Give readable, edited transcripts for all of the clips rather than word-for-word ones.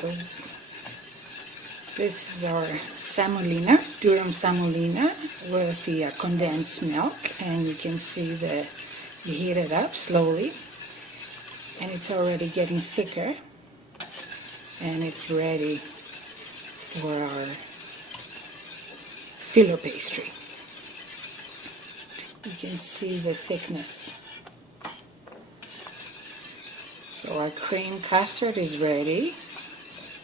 So this is our semolina, durum semolina with the condensed milk, and you can see that you heat it up slowly and it's already getting thicker and it's ready for our Phyllo pastry. You can see the thickness. So our cream custard is ready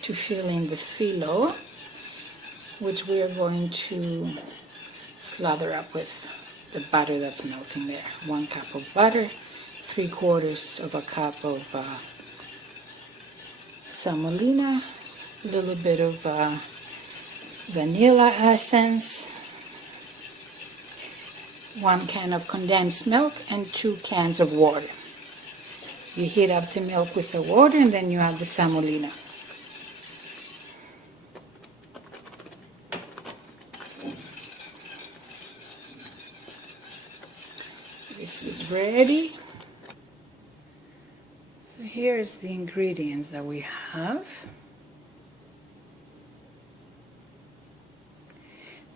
to fill in the Phyllo, which we are going to slather up with the butter that's melting there. 1 cup of butter, 3/4 of a cup of semolina, a little bit of vanilla essence, 1 can of condensed milk, and 2 cans of water. You heat up the milk with the water and then you add the semolina. This is ready. So here's the ingredients that we have.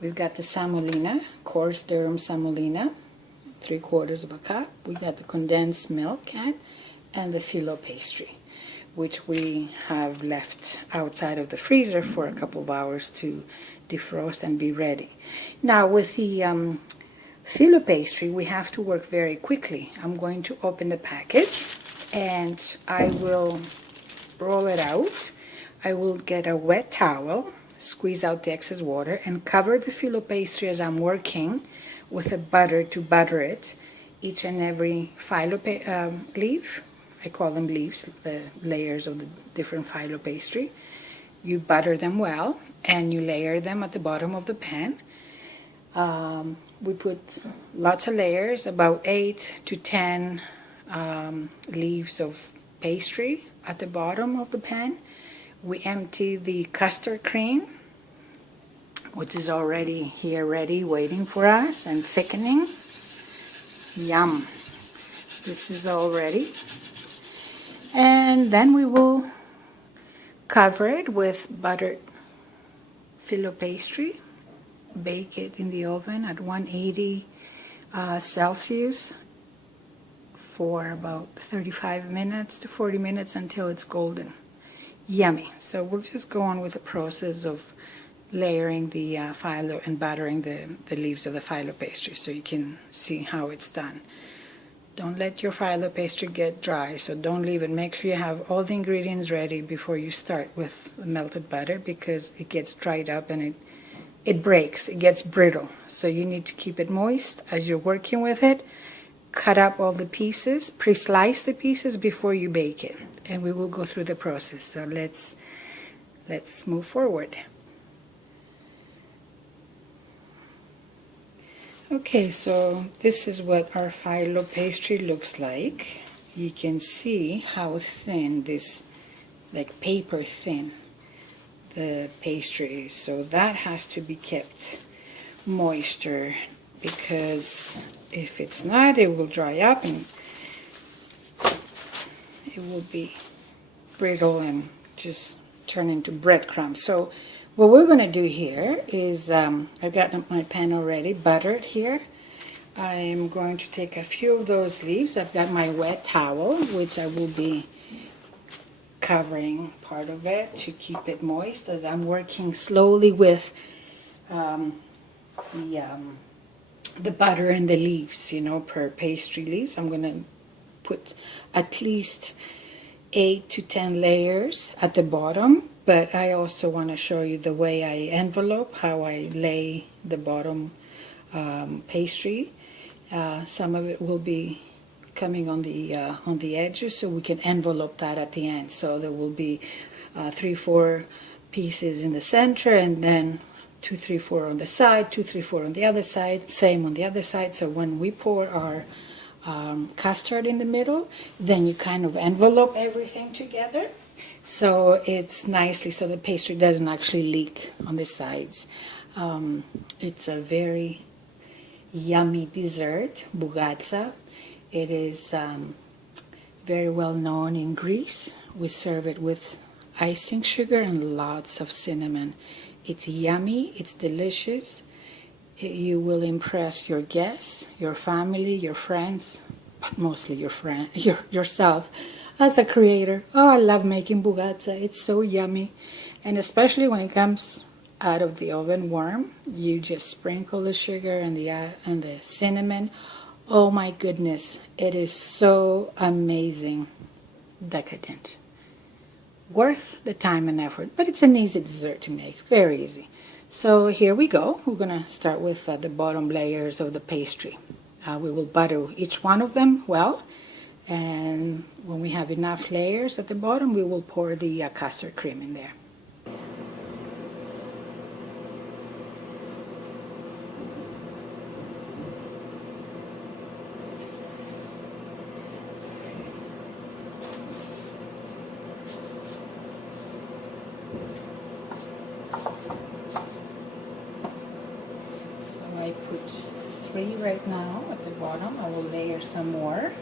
We've got the semolina, coarse durum semolina, 3/4 of a cup. We got the condensed milk can and the Phyllo pastry, which we have left outside of the freezer for a couple of hours to defrost and be ready. Now with the Phyllo pastry, we have to work very quickly. I'm going to open the package and I will roll it out. I will get a wet towel, squeeze out the excess water, and cover the Phyllo pastry as I'm working with a butter to butter it, each and every Phyllo leaf. I call them leaves, the layers of the different Phyllo pastry. You butter them well and you layer them at the bottom of the pan. We put lots of layers, about 8 to 10 leaves of pastry at the bottom of the pan. We empty the custard cream, which is already here ready, waiting for us and thickening. Yum! This is all ready. And then we will cover it with buttered Phyllo pastry, bake it in the oven at 180 Celsius for about 35 minutes to 40 minutes until it's golden. Yummy. So we'll just go on with the process of layering the Phyllo and buttering the leaves of the Phyllo pastry so you can see how it's done. Don't let your Phyllo pastry get dry, so don't leave it. Make sure you have all the ingredients ready before you start with the melted butter, because it gets dried up and it breaks, it gets brittle. So you need to keep it moist as you're working with it. Cut up all the pieces, pre-slice the pieces before you bake it, and we will go through the process. So let's move forward. Okay, so this is what our Phyllo pastry looks like. You can see how thin this, like paper thin, the pastry is. So that has to be kept moisture, because if it's not, it will dry up and it will be brittle and just turn into breadcrumbs. So what we're going to do here is, I've got my pan already buttered here. I am going to take a few of those leaves. I've got my wet towel, which I will be covering part of it to keep it moist as I'm working slowly with the butter and the leaves, you know, per pastry leaves. I'm going to put at least 8 to 10 layers at the bottom, but I also want to show you the way I envelope, how I lay the bottom pastry. Some of it will be coming on the edges, so we can envelope that at the end. So there will be 3-4 pieces in the center, and then 2-3-4 on the side, 2-3-4 on the other side, same on the other side. So when we pour our custard in the middle, then you kind of envelope everything together, so it's nicely, so the pastry doesn't actually leak on the sides. It's a very yummy dessert, Bougatsa. It is very well known in Greece. We serve it with icing sugar and lots of cinnamon. It's yummy, it's delicious. You will impress your guests, your family, your friends, but mostly yourself as a creator. Oh, I love making Bougatsa. It's so yummy. And especially when it comes out of the oven warm, you just sprinkle the sugar and the cinnamon. Oh my goodness, it is so amazing. Decadent. Worth the time and effort, but it's an easy dessert to make, very easy. So here we go. We're going to start with the bottom layers of the pastry. We will butter each one of them well, and when we have enough layers at the bottom, we will pour the custard cream in there. I put 3 right now at the bottom. I will layer some more.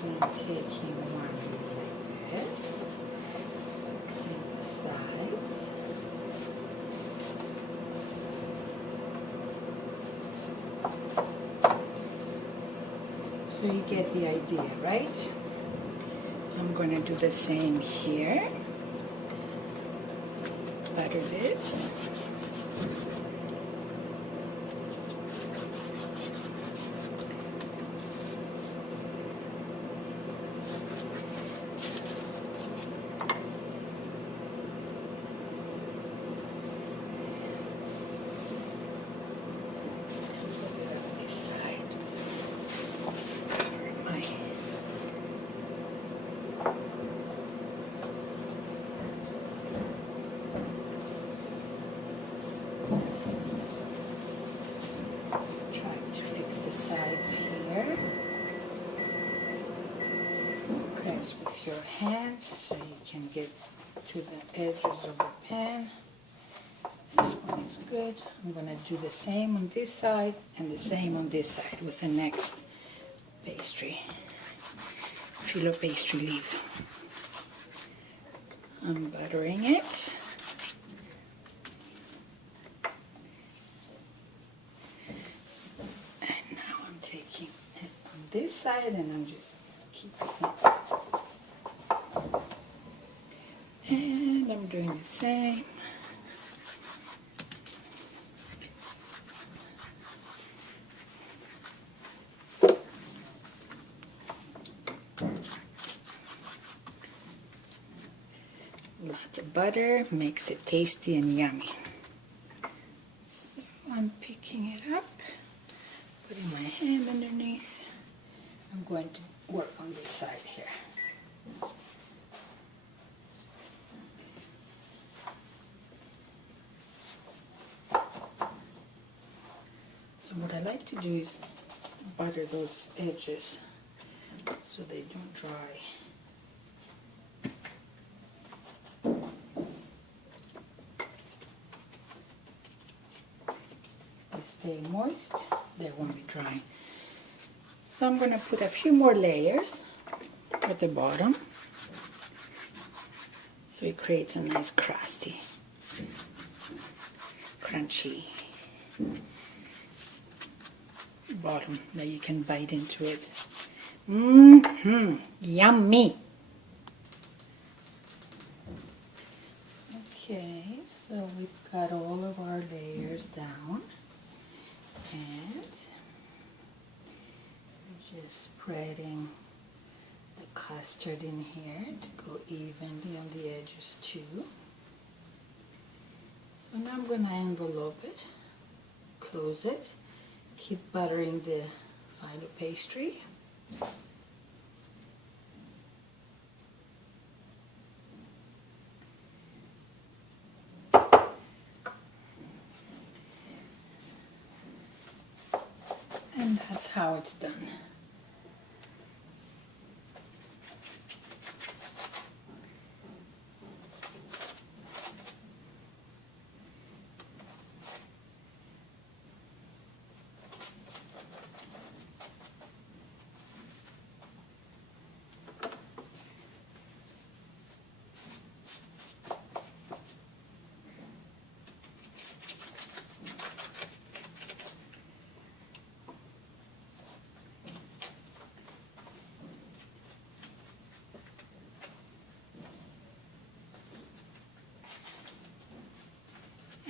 I'm taking one like this, fixing the sides. So you get the idea, right? I'm going to do the same here. Butter this. Sides here. Press with your hands so you can get to the edges of the pan. This one is good. I'm going to do the same on this side and the same on this side with the next pastry. Phyllo pastry leaf. I'm buttering it. This side, and I'm just keeping it. And I'm doing the same. Lots of butter makes it tasty and yummy. So I'm picking it up, putting my hand underneath. I'm going to work on this side here. So what I like to do is butter those edges so they don't dry. They stay moist, they won't be dry. So I'm going to put a few more layers at the bottom so it creates a nice crusty, crunchy bottom that you can bite into it. Yummy! Okay, so we've got all of our layers down, and just spreading the custard in here to go evenly on the edges too. So now I'm going to envelope it, close it, keep buttering the Phyllo pastry. And that's how it's done.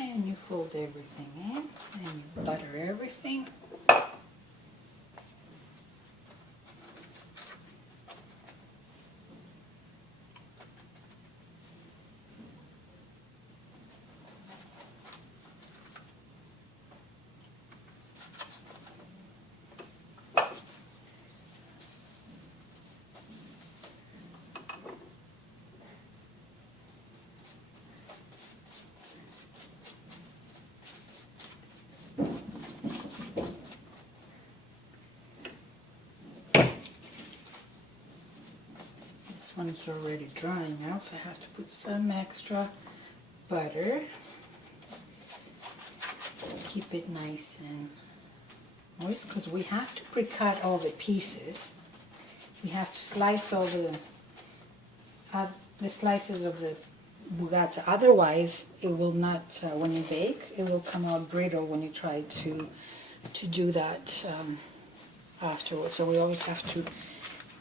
And you fold everything in, and you butter everything. This one's already drying out, so I have to put some extra butter. Keep it nice and moist, because we have to pre-cut all the pieces. We have to slice all the slices of the Bougatsa. Otherwise, it will not, when you bake, it will come out brittle when you try to do that afterwards. So we always have to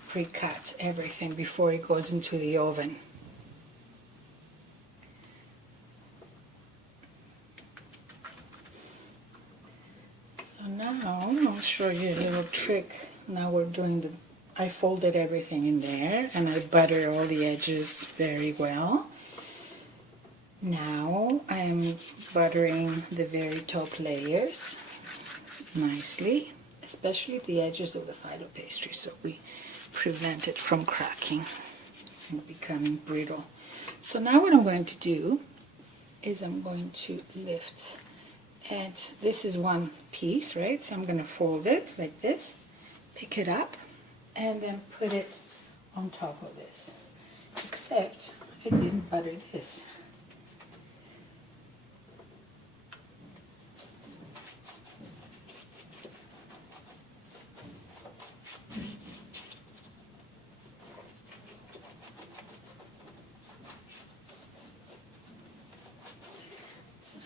pre-cut everything before it goes into the oven. So now I'll show you a little trick. Now we're doing I folded everything in there and I butter all the edges very well. Now I'm buttering the very top layers nicely, especially the edges of the Phyllo pastry, so we prevent it from cracking and becoming brittle. So now what I'm going to do is I'm going to lift, and this is one piece, right? So I'm going to fold it like this, pick it up, and then put it on top of this. Except I didn't butter this.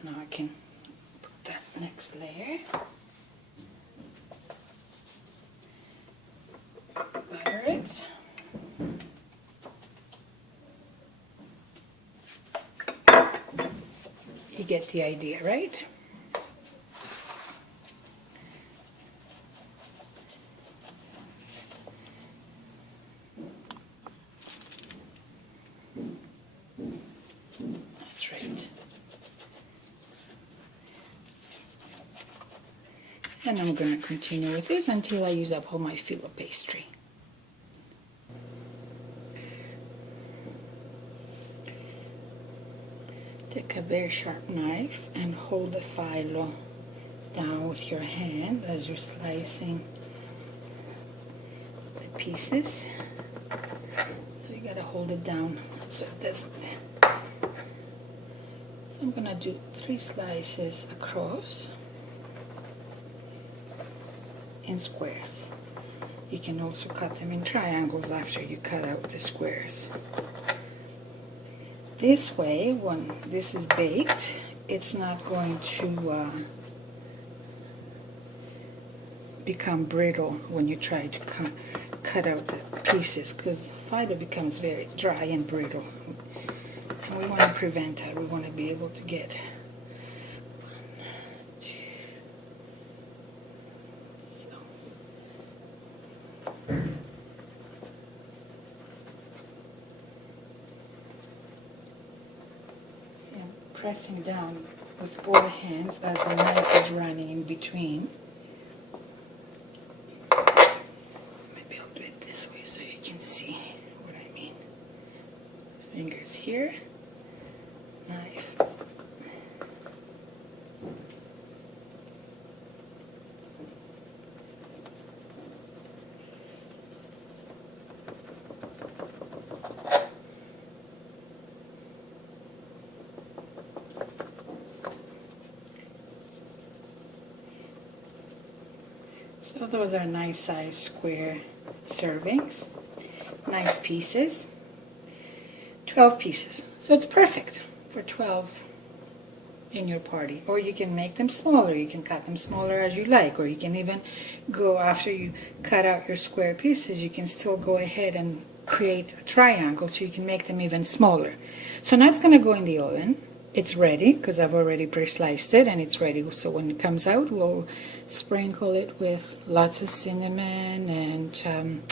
Now I can put that next layer, butter it, you get the idea, right? That's right. And I'm going to continue with this until I use up all my Phyllo pastry. Take a very sharp knife and hold the Phyllo down with your hand as you're slicing the pieces. So you got to hold it down so it doesn't. So I'm going to do 3 slices across in squares. You can also cut them in triangles after you cut out the squares. This way, when this is baked, it's not going to become brittle when you try to cut out the pieces, because Phyllo becomes very dry and brittle. And we want to prevent that. We want to be able to get pressing down with both hands as the knife is running in between. Maybe I'll do it this way so you can see what I mean. Fingers here, knife. So those are nice size square servings. Nice pieces. 12 pieces. So it's perfect for 12 in your party. Or you can make them smaller. You can cut them smaller as you like. Or you can even go, after you cut out your square pieces, you can still go ahead and create a triangle so you can make them even smaller. So now it's going to go in the oven. It's ready because I've already pre-sliced it and it's ready. So when it comes out, we'll sprinkle it with lots of cinnamon and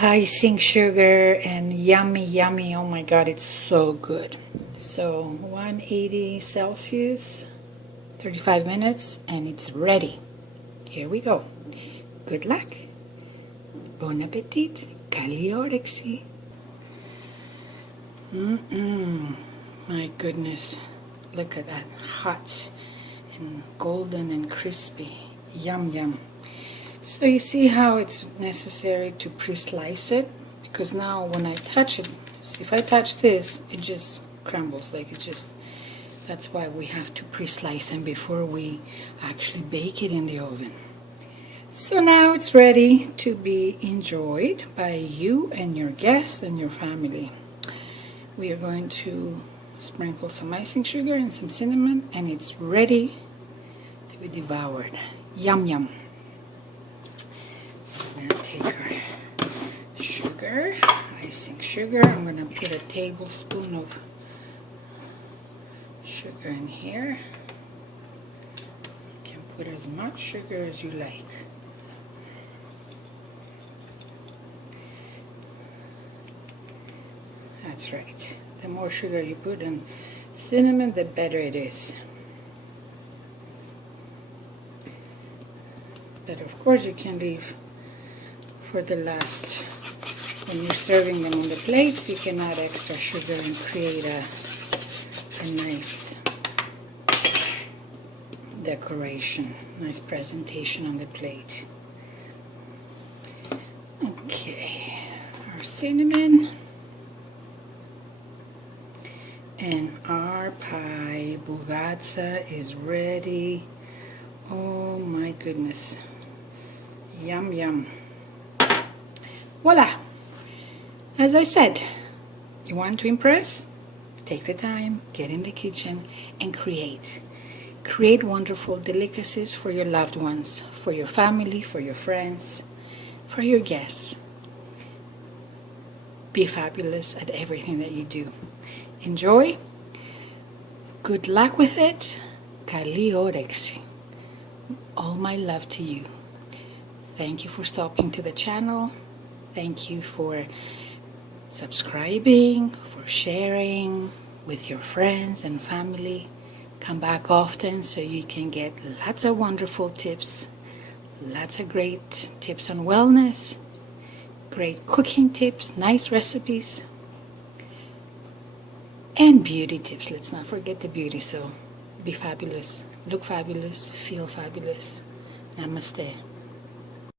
icing sugar and yummy, yummy. Oh my God, it's so good. So 180 Celsius, 35 minutes, and it's ready. Here we go. Good luck. Bon appetit. Kaliorexi. My goodness. Look at that. Hot and golden and crispy. Yum, yum. So you see how it's necessary to pre-slice it? Because now when I touch it, see, if I touch this, it just crumbles. Like it just, that's why we have to pre-slice them before we actually bake it in the oven. So now it's ready to be enjoyed by you and your guests and your family. We are going to sprinkle some icing sugar and some cinnamon, and it's ready to be devoured. Yum, yum. So we're going to take our sugar, icing sugar. I'm going to put a tablespoon of sugar in here. You can put as much sugar as you like. That's right. The more sugar you put in cinnamon, the better it is. But of course you can leave for the last, when you're serving them on the plates, you can add extra sugar and create a nice decoration, nice presentation on the plate. Okay, our cinnamon. And our pie, Bougatsa, is ready. Oh my goodness. Yum, yum. Voila! As I said, you want to impress? Take the time, get in the kitchen, and create. Create wonderful delicacies for your loved ones, for your family, for your friends, for your guests. Be fabulous at everything that you do. Enjoy. Good luck with it. Kaliorexi. All my love to you. Thank you for stopping to the channel. Thank you for subscribing, for sharing with your friends and family. Come back often so you can get lots of wonderful tips, lots of great tips on wellness, great cooking tips, nice recipes, and beauty tips. Let's not forget the beauty. So be fabulous, look fabulous, feel fabulous. Namaste.